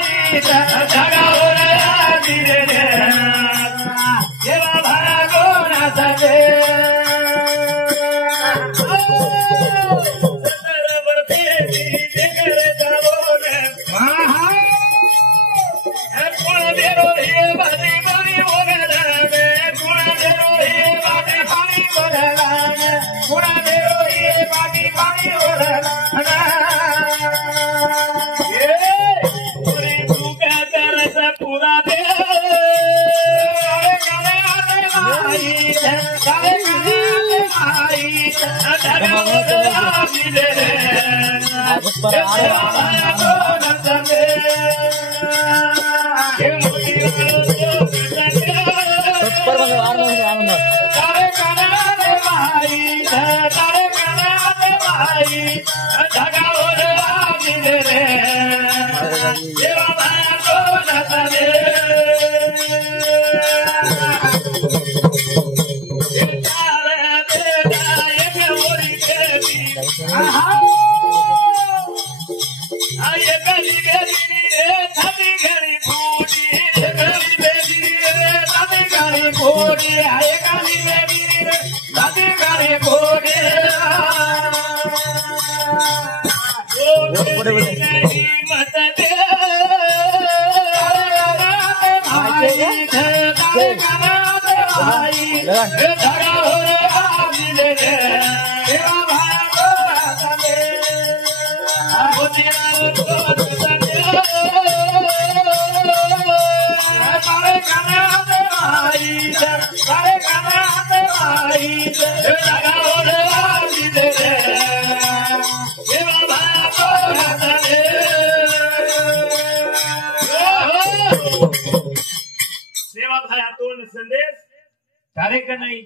माई जगावर आली रे देवा भागोना सगे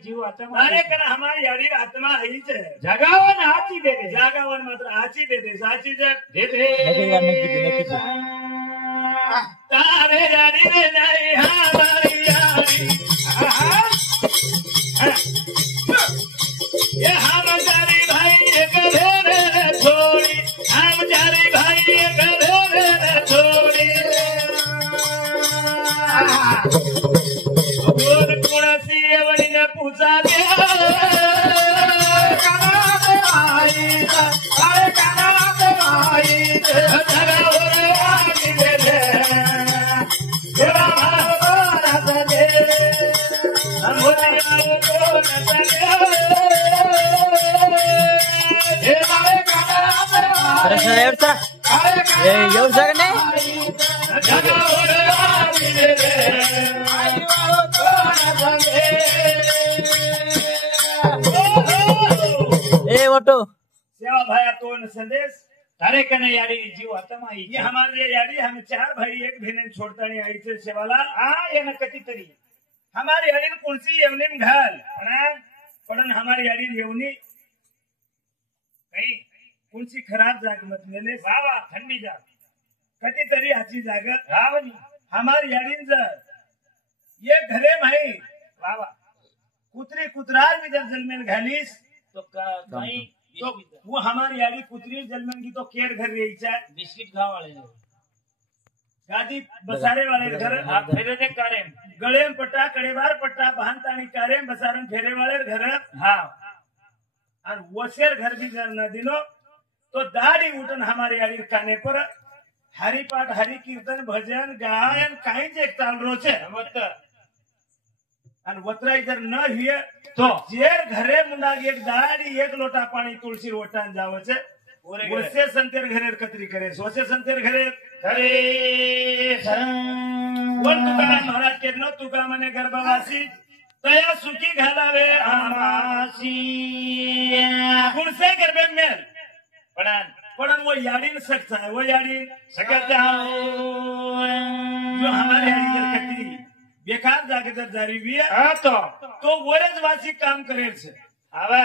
जीव आत्मा अरे कना हमारी यारी आत्मा आई छे जगावन आची दे दे जगावन मात्र आची दे दे साची दे दे तारे यारी रे नहीं हमारी यारी ये हम जारी भाई एक भेरे छोड़ी हम जारी भाई एक भेरे छोड़ी और कुड़सी एवड़ी ने पूछा दे सेवा भाई तो संदेश तारे कने यारी जीव आत्मा आई ये हमारे यारी हम चार भाई एक बहन छोड़ता नहीं आई थे सेवाला ये न कती तरी हमारी यारी कुणसी येवनी घाल पण हमारी यारी येवनी कहीं कुणसी खराब जाग मत मेले वाह ठंडी जाग कती तरी आची जाग रावनी हमारी यारी जर ये घरे माई वाह कुत्री कुत्रार में जब जलमेल घालीस तो कहीं तो वो हमारी यारी कुतरी जलमन की तो केर घर रही है बिस्किट खा वाले गादी बसारे वाले घर फेरे ने कारे गले में पट्टा कड़ेबार पट्टा बहनतानी कारे बसारन फेरे वाले घर हाँ और वसेर घर भी घर न दिनो तो दाढ़ी उठन हमारे यारी काने पर हरि पाठ हरि कीर्तन भजन गायन कहीं जे चाल रो छे और वतरा इधर न हिए तो जेर घरे मुंडा एक दाड़ी एक लोटा पानी तुलसी रोटान जावे छे वसे संतेर घरे कतरी करे सोसे संतेर घरे घरे वन तुकाराम महाराज के नो तुका मने गर्भवासी तया सुखी घालावे आमासी कुणसे गर्भे मेल पण वो याड़ी सकता है वो याड़ी सकता जो हमारे याड़ी कतरी बेकार जागेदार जारी भी है तो वरेज वासी काम करेल छे आवा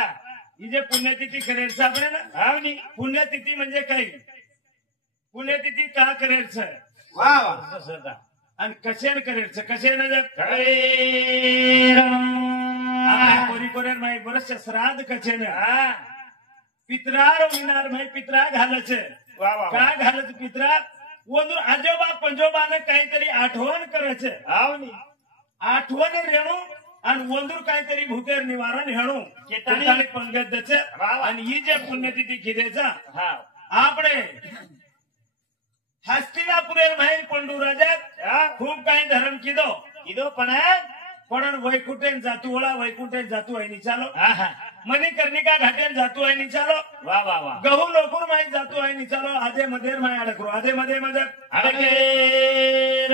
ई जे पुण्यतिथी करेल छे आपणे ना हावनी पुण्यतिथी म्हणजे काय पुण्यतिथी का करेल छे वाह वाह सदा अन कशेन करेल छे कशेन जे कोरी कोरेर माई बरस श्राद्ध कशेन पितरार मिनार माई पितरा घाले छे वाह वाह का घाले छे पितरा वंदूर आजोबा पंजोबाने काहीतरी आठवण करायचे आवनी आठवण रेणू आणि वंदूर काहीतरी भूतेर निवारण हेणू केतानी पंगत दचे आणि ही जे पुण्यतिथी खिदेचा हा આપણે हस्तिनापुरेर माहीर पंडू राजात खूप काही धर्म किदो पण वैकुंठेन जातू वळा वैकुंठेन जातू आहे चालो मणिकर्णिका घाटेन जातू आहे चालो वा वा वा गहू लोकूर माही जातू आहे चालो आधे मधेर माही अडकरो आधे मध्ये मदत अडके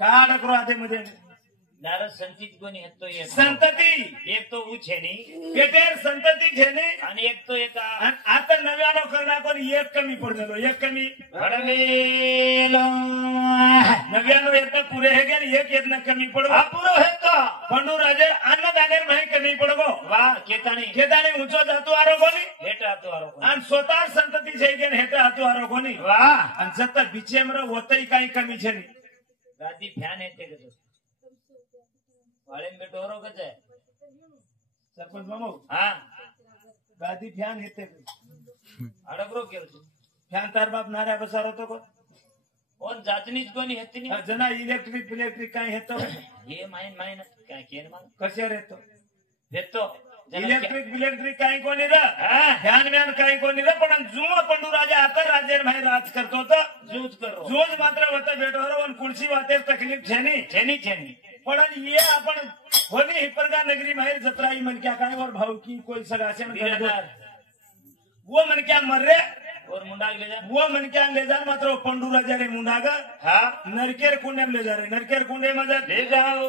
का अडकरो आधे मध्ये नारद संतीत कोणी येतो संतती एक तो उछेनी पेटेर संतती छेने आणि एक तो एका आता नव्यानो करणार पण एक कमी पडलेलो एक कमी भडवेलो नव्यानो येत पुरे हे गेले एक येत कमी पडो अपुरो हेतो पंडू राजे अन्नदानेर माही कमी पडगो वा केतानी केदानी ऊंचो जातो आरो कोणी हेट आतो आरो आणि स्वतः संतती छे गेन हेट आतो आरो कोणी वा आणि जत बिचेमर होतई काही कमी छे नी गादी फॅन येते गजो वाळे बेटोरो कच आहे सरपंच मामू हा गादी फॅन येते अडकरो केलो फॅन तार बाप नाऱ्या बसार होतो को कोण जातनीच कोणी हेती नाही जना इलेक्ट्रिक काही हेतो हे माइन काय केन मान कसे रेतो हेतो इलेक्ट्रिक काही कोणी र फॅन व्यान काही कोणी र पण जुम पंडू राजा आता राजेर माही राज करतो तो जूज करो जोज मात्र होता बेटोरो आणि कुणसी वातेर तकलीफ छेनी छेनी छेनी पण ये आपण होनी हिपरगा नगरी माहिर जत्राई मन क्या काय और भाव की कोई सगासन वो मन क्या मर रे और मुंडा ले जा वो मन क्या ले जा मात्र पंडू राजा रे मुंडागा हाँ नरकेर कुंडे में ले जा रे नरकेर कुंडे में ले जाओ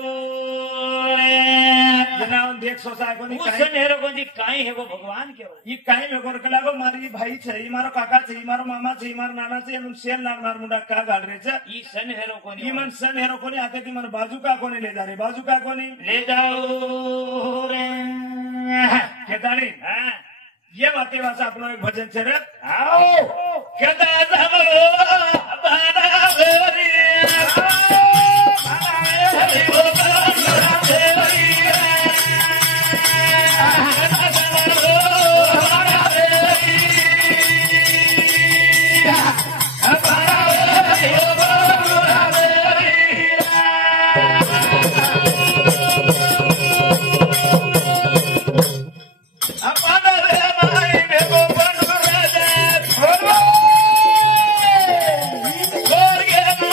जनावन देख सोसा कोनी उस नेरो कोनी काई है वो भगवान के ये काई में गोर कलागो मारी भाई छई मारो काका छई मारो मामा छई मारो नाना छई हम शेर नार मार मुंडा का गाल रे छ ई सन हेरो कोनी ई मन सन हेरो कोनी आते ती मन बाजू का कोनी ले जा रे बाजू का कोनी ले जाओ रे केताणी हां ये बातें वासा अपना एक भजन चले आओ केदा हमरो बारा रे Yeah.